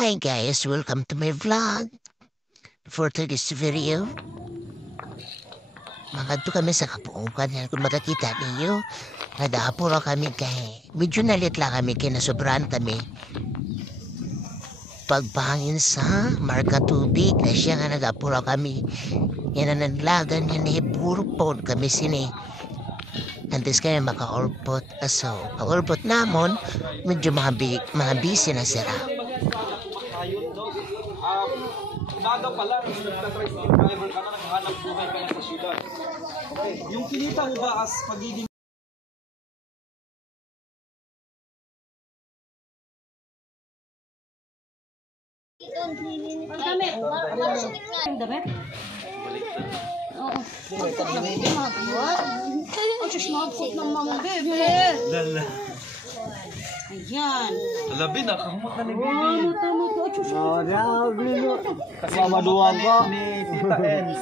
Hi guys, welcome to my vlog. For today's video, makadto kami sa kapungan. Kung makakita ninyo, nadapura kami kay medyo nalit lang kami kay nasobrahan kami. Pagpahangin sa marka tubig na siya nga nadapura kami. Yan ang nanlagan niya ni burpon kami sini. Antes kami maka-orpot. So, ka-orpot namon, medyo mga busy na sila. Umaga pa lang, nagtatricycle driver ka na, naghahanap buhay ka na sa syudad. Okay. Yung kinita mo ba as pagiging Ang damit. Ang damit? Oo. Ang sus mag-put ng mga bebe. Lala. Ayan. Labi na, kung makalibi. Tama po. Ang sus Kasi maduwan ko ni Tita Ens.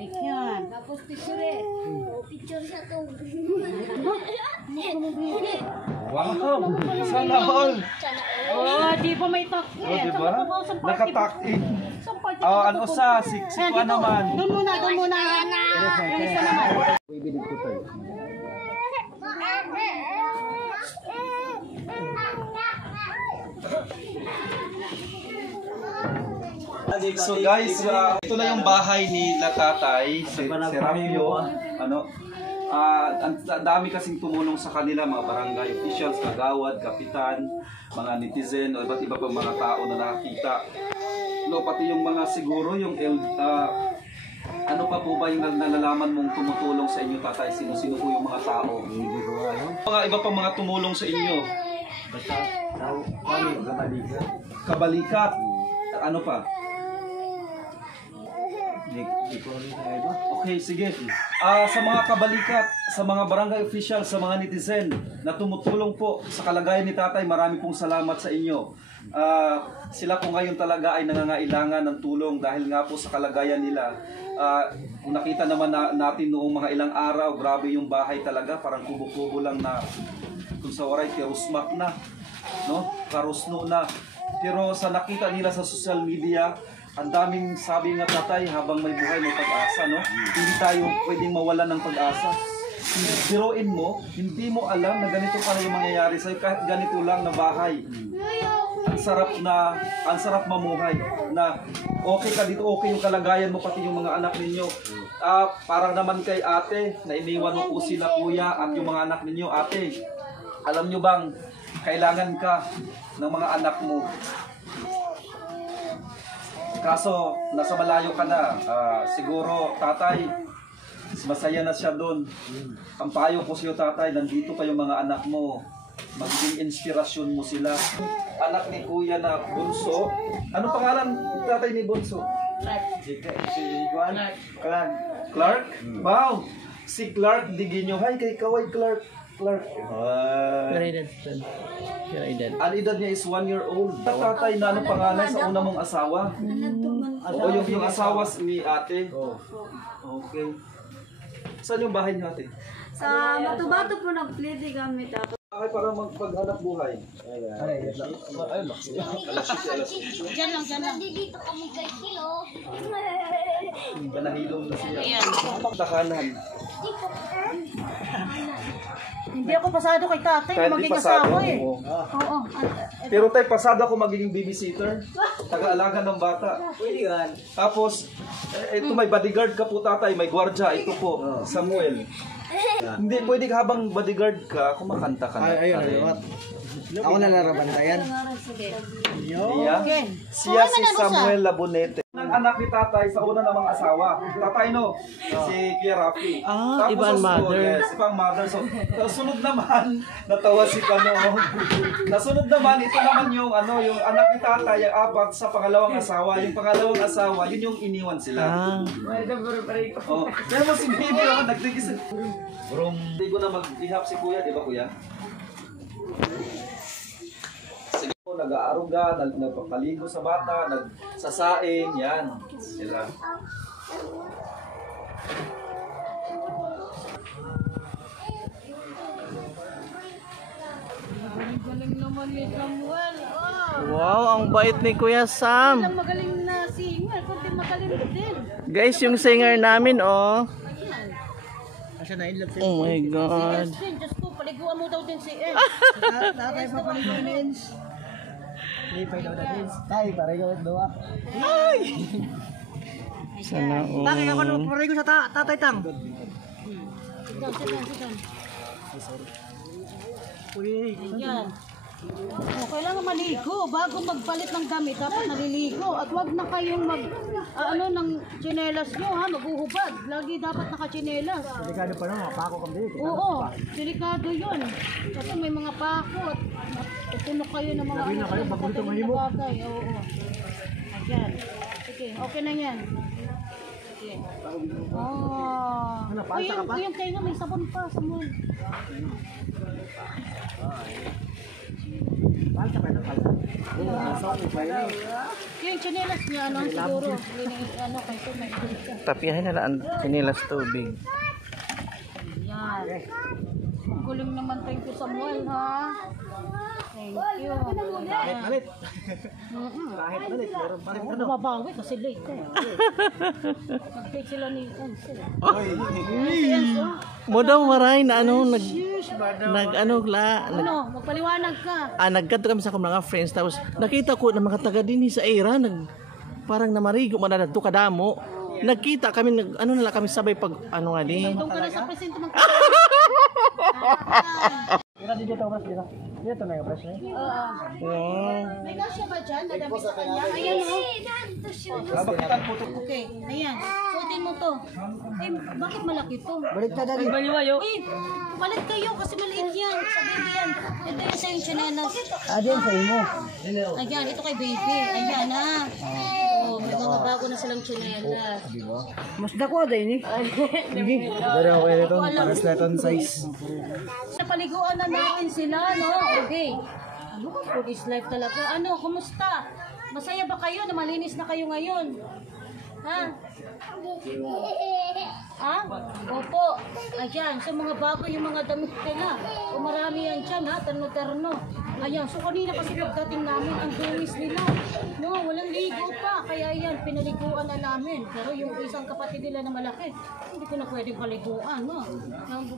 Ayan. Tapos picture eh. Picture sa to. Wow, sana all. Oh, di ba may tak? Oh, di ba? Nakatak-in. Ano sa, si Kuya naman. Doon muna. Yung isa naman. So guys, ito na yung bahay ni Tatay, si Rapio. Ang dami kasing tumulong sa kanila, mga barangay officials, kagawad, kapitan, mga netizen, o iba't iba pang mga tao na nakakita. No, pati yung mga siguro, yung ano pa po ba yung nalalaman mong tumutulong sa inyo, Tatay? Sino po yung mga tao? Mga iba pang mga tumulong sa inyo. Kabalikat. Ano pa? Okay, sige. Sa mga kabalikat, sa mga barangay official, sa mga netizen na tumutulong po sa kalagayan ni Tatay, marami pong salamat sa inyo. Sila po ngayon talaga ay nangangailangan ng tulong dahil nga po sa kalagayan nila. Kung nakita naman natin noong mga ilang araw, grabe yung bahay talaga, parang kubo-kubo lang na kung sa waray, kerusmak na, no? Karusno na. Pero sa nakita nila sa social media, ang daming sabi nga, Tatay, habang may buhay may pag-asa, no? Hindi tayo pwedeng mawalan ng pag-asa. Biruin mo, hindi mo alam na ganito pala yung mangyayari sa'yo kahit ganito lang na bahay. Ang sarap mamuhay na okay ka dito, okay yung kalagayan mo, pati yung mga anak ninyo. Parang naman kay ate, na iniwan mo po sila kuya at yung mga anak ninyo. Ate, alam nyo bang kailangan ka ng mga anak mo? Kaso, nasa malayo ka na. Siguro, Tatay, masaya na siya doon. Ang payo ko sa'yo, Tatay, nandito pa yung mga anak mo. Magiging inspirasyon mo sila. Anak ni Kuya na Bunso. Ano pangalan, Tatay, ni Bunso? Clark. Clark? Wow! Si Clark Digino. Hi, kay Kaway Clark. Ang edad niya is 1 year old. Tatay, na anong pangalan sa una mong asawa? O yung asawa ni ate? Okay. Saan yung bahay niyo, ate? Sa Matubato po nag-play kami tapos. Ay, para magpaghanap buhay. Diyan lang. Dito kami kay Kilo. Nahilom na siya. Ayan. Takanan. Hindi ako pasado kay Tatay Kahit na di maging pasado, asawa eh. oo. Oo. Pero tay, pasado ako magiging babysitter. Taga-alaga ng bata. Pwede yan. Tapos, ito may bodyguard ka po, Tatay. May gwardya. Ito po, Samuel. Hindi, pwede ka habang bodyguard ka, kumakanta ka na. Ayun. Ako na narabantayan. Siya? Siya si Samuel Labonete. Ang anak ni Tatay sa una namang asawa. Tatay, no? Si Kuya Rafi. Tapos iba ang mother. Yes, ibang mother. So, sunod naman, natawa si Kano. Nasunod naman, ito naman yung anak ni Tatay, yung apat sa pangalawang asawa. Yung pangalawang asawa, yun yung iniwan sila. Oh, kaya mo si Baby, nagtigis. Hindi ko na mag-ihap si Kuya, di ba Kuya? Sige po, nag-aaruga, nagpapaligo sa bata, nagsasaing, yan. Sila. galing naman ni Samuel. Wow, ang bait ni Kuya Sam. Ang magaling na singer, kundi magaling din. Guys, yung singer namin, oh. Ayan. Asya na inlove Oh my God. Yes, din. Diyos ko, paliguan mo daw din si En. Tatay pa pala yung Nins. Lipay daw na Nins. Tay, pare gawin daw ah. Sana all. Taki ako nung pare ko sa tatay tang. Sigan. Uy, Ayan. Oh, kailangan maligo bago magpalit ng damit, dapat naliligo at wag na kayong ng tsinelas nyo ha, maghuhubad. Lagi dapat nakatsinelas. delikado pa naman, pako kami dito. Oo, delikado 'yun. Kasi may mga pako at tutunok kayo ng mga Sabihin na kayo, pag gusto mahimo. bagay. Oo. Ayan. Sige, okay na 'yan. Sige. Oh. Ano, palsa ka pa? Yung kayo may sabon pa, Samuel. Palsa pa na palsa. Yung tsinelas niya, siguro. Kayo may Tapiahin nila ang sinilas tubig. Yan. Ang galing naman, thank you Samuel ha. Thank you. Kahit malit. Kahit malit, meron pa rin ano. Mababawi kasi late eh. Nag-take sila ni Enzo. Mo daw maray na ano, nag Magpaliwanag ka. nagkadto kami sa akong mga friends tapos nakita ko na mga taga dinhi sa era parang namarigo manadto kadamo. Nagkita kami nala kami sabay pag nga din. Doon ka na sa presinto ng Kira dito to mas dito. Dito na yung press na. May gasya ba dyan? Nadami sa kanya? Ayan o. Okay, ayan. Suotin mo to. Eh, bakit malaki to? Balik ta dali. Eh, palit kayo kasi maliit yan. Sa baby yan. Ito yung sa yung chinelas. Diyan sa imo. Ayan, ito kay baby. Ayan ha. Oh, may mga bago na silang chinelas. Mas dako din ni. Sige. Dari ako dito. Para sleton size. Napaliguan na natin sila, no? Okay. Ano ba? Food is life talaga. Ano, kumusta? Masaya ba kayo na malinis na kayo ngayon? Ha? Ha? Opo. Ayan, so mga bago yung mga damit nila. O marami yan dyan, ha? Terno-terno. Ayan, so kanina kasi pagdating namin, ang dungis nila. No, walang ligo pa. Kaya yan, pinaliguan na namin. Pero yung isang kapatid nila na malaki, hindi ko na pwedeng paliguan, no?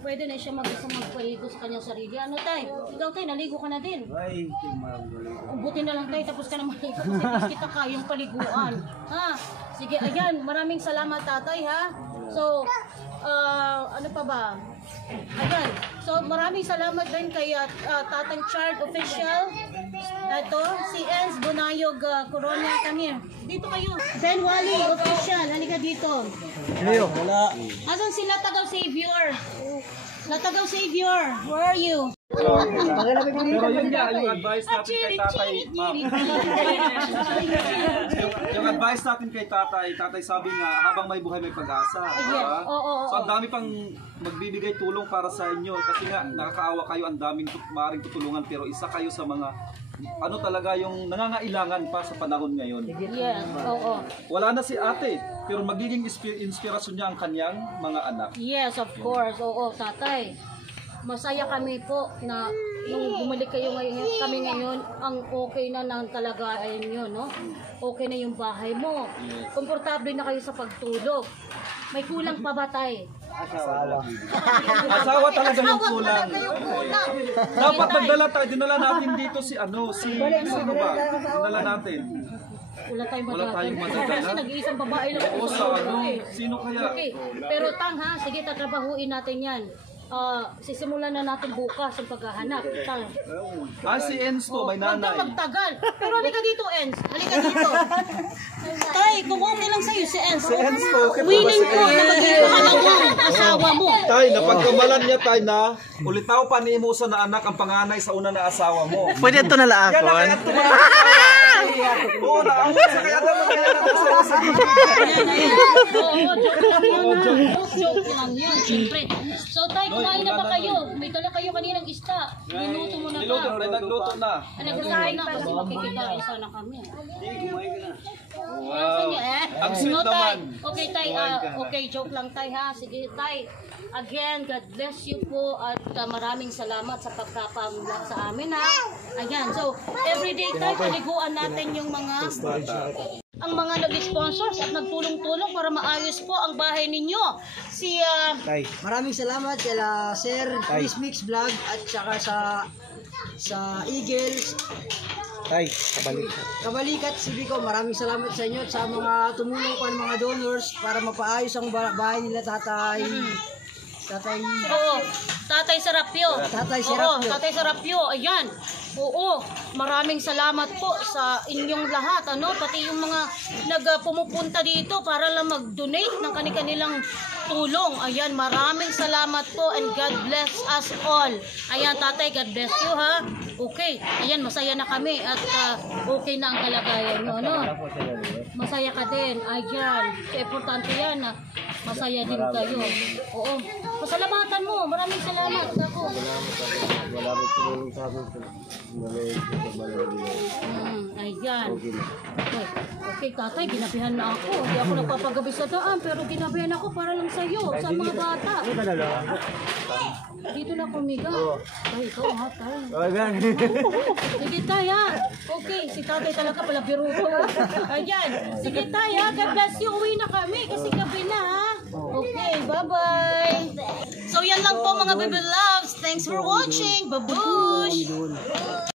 Pwede na siya mag-isa magpaligo sa kanyang sarili. Ano, tay? Ikaw, tay, naligo ka na din. Ay, Buti na lang, tay, tapos ka na maligo kasi tapos kita kayang paliguan. Ha? Sige, ayan, maraming salamat, tatay, ha? So, ano pa ba? Ayan, so maraming salamat din kay Tatang Chard Official. Ito, si Enz Bonayog Corona, come here. Dito kayo. Ben Wally Official, halika dito. Leo. Wala. Asan si Latagaw Savior? Latagaw Savior, where are you? Pero yun nga, yung advice natin kay tatay, ma'am. Yung advice natin kay tatay sabi nga, habang may buhay may pag-asa. Diba? Oo. So ang dami pang magbibigay tulong para sa inyo. Kasi nga, nakakaawa kayo, ang daming maaaring tutulungan. Pero isa kayo sa mga, ano talaga yung nangangailangan pa sa panahon ngayon. Yes, oo. Wala na si ate, pero magiging inspirasyon niya ang kanyang mga anak. Yes, of course. Oo, tatay. Masaya kami po na nung bumalik kayo kami ngayon, ang okay na ng kalagayan nyo, no? Okay na yung bahay mo. Komportable na kayo sa pagtulog. May kulang pa ba, tay? Asawa talaga yung kulang. Talaga yung kulang. Dapat nagdala tayo, dinala natin dito si sino ba? Dinala natin. Wala tayong Wala tayong madadala. madadala. Kasi nag-iisang babae lang Oo, ako sa ano? eh. Sino kaya? Okay, pero tang ha, sige tatrabahuin natin yan. Sisimulan na natin bukas ang paghahanap. Tang. Si Enz po, may Huwag nanay. kang magtagal. Pero halika dito, Enz. Halika dito. Tay, kung okay lang sa'yo si Enz. Si Enz po, okay po. Willing ko na maging pangalawang asawa mo. Tay, napagkamalan niya tay na ulitaw pa ni Imusa na anak ang panganay sa una na asawa mo. Pwede ito nala Yan na kaya akon. Oo, naawat sa kaya naman kaya nag-asawa sa Oo, joke lang yan. Joke lang yan, siyempre. So, tay, kumain na ba kayo? May dala kayo kaninang isda. Niluto mo na Niluto, ba? may nagluto na. Nagsasahin na kasi makikikain sana kami. Wow. Ang sweet No, tay. naman. Okay, tay. Okay, joke lang, tay, ha? Sige, tay. Again, God bless you po at maraming salamat sa pagkapamula sa amin, ha? Ayan, so everyday tayo paliguan natin yung mga nag-sponsors at nagtulong-tulong para maayos po ang bahay ninyo. Si Maraming salamat kila Sir Chris Mix Vlog at saka sa Eagles Kabalikat Civico. Maraming salamat sa inyo at sa mga tumulong pa mga donors para mapaayos ang bahay nila Tatay. Oo, Tatay Serapio. Tatay Serapio. Oo, Tatay Serapio. Ayan. Oo, maraming salamat po sa inyong lahat, ano, pati yung mga pumupunta dito para lang mag-donate ng kanilang tulong. Ayan, maraming salamat po and God bless us all. Ayan, Tatay, God bless you, ha. Okay, ayan, masaya na kami at okay na ang kalagayan nyo, no? Masaya ka din. Ayan, importante yan na masaya din kayo. Oo, pasalamatan mo. Maraming salamat. Ako. Maraming tulong sa amin. Ayan. Okay, Tatay, ginabihan na ako. Hindi ako nagpapagabi sa daan, pero ginabihan ako para lang sa'yo, sa mga bata. Dito na kumiga. Tay, ikaw ha, Tay. Sige, Tay, ha. Okay, si Tatay talaga pala biro ko. Ayan. Sige, Tay, ha. God bless you. Uwi na kami kasi gabi na, ha. Okay, bye-bye. So, yan lang po mga baby loves. Thanks for watching. Babush!